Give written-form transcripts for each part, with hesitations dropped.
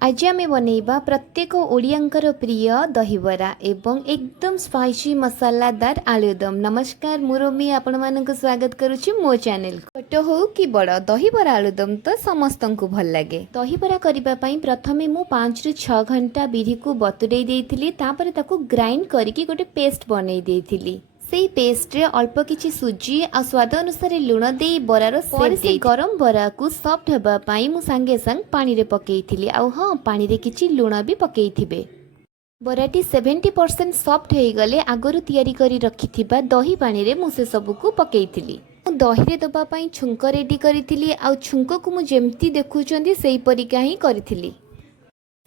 आज आम बनइबा प्रत्येक ओडियांकर प्रिय दहीबरा एवं एकदम स्पाइसी मसालादार आलुदम। नमस्कार, मु रोमी आपण मानक स्वागत करुछि मो चैनल। छोट हो कि बड़ दहीबरा आलुदम तो समस्त को भल लगे। दहीबरा करबा पई प्रथमे मु 5 रु 6 घंटा बिरी को बतुरई देइथिली, तापर ताको ग्राइंड करिकि गोटे पेस्ट बनई देइथिली। सेई पेस्ट रे अल्प किछि सुजी आ स्वाद अनुसार लुण देई बरार सेप देई गरम बरा को सॉफ्ट हेबा पई मु संगे संग पानी रे पकेइथिली। आ हां, पानी रे किछि लुण भी पकेइथिबे। बराटी 70% सॉफ्ट हे गले आगरु तयारी करी रखिथिबा दही पानी रे मु से सब को पकेइथिली। मु दही रे दबा पई छुंक रेडी करिथिली। आ छुंक को मु जेमती देखुचंदी सेही परिका ही करिथिली।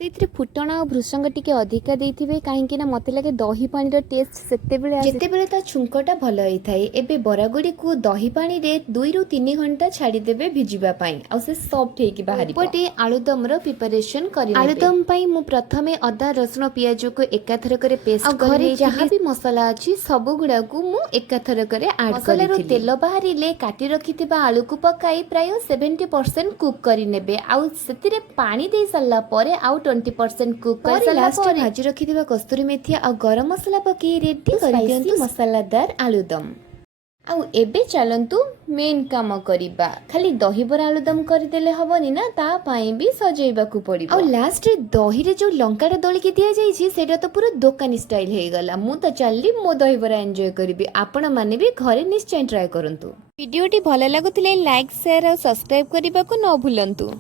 से फुटण आ भृषंग टिके अधिका देइथिबे, काहेकि ना मते लागे दही पानी रो टेस्ट सेतेबेले जेतेबेले ता छुंकटा भल होई थाए। एबे बरागुडी को दही पानी रे 2 रु 3 घंटा छाडी देबे भिजिबा पई, आ से सॉफ्ट हे कि बाहरी पटे आलुदम रो प्रिपरेशन करि। आलुदम पई मु प्रथमे अदा रसुण पियाज को एकाथर करे पेस्ट करि, जहां भी मसाला अछि सब गुडा को मु एकाथर करे ऐड करि। मसाला रो तेल बाहरिले काटी रखिथिबा आलू को पकाई प्राय 70% कुक करि नेबे। आ सेतिरे पानी देई सल्ला परे आ 20% कुक कर लास्ट भाजी रखिथिबा कस्तूरी मेथी आ गरम मसला पके रेडी कर दियंतु मसालादार आलुदम। आ एबे चलंतु मेन काम करिबा। खाली दहीबरा आलुदम करदेले हबनी ना, ता पई भी सजेइबा को पड़िबो। आ लास्ट रे दही रे जो लंकाटा दळी के दिया जाई छी सेटा तो पूरा दुकानी स्टाइल हे गला। मु तो चलली मो दहीबरा एन्जॉय करबी। आपण माने भी घरे निश्चय ट्राई करंतु। वीडियोटी भले लागुतिले लाइक शेयर और सब्सक्राइब करिबा को न भूलंतु।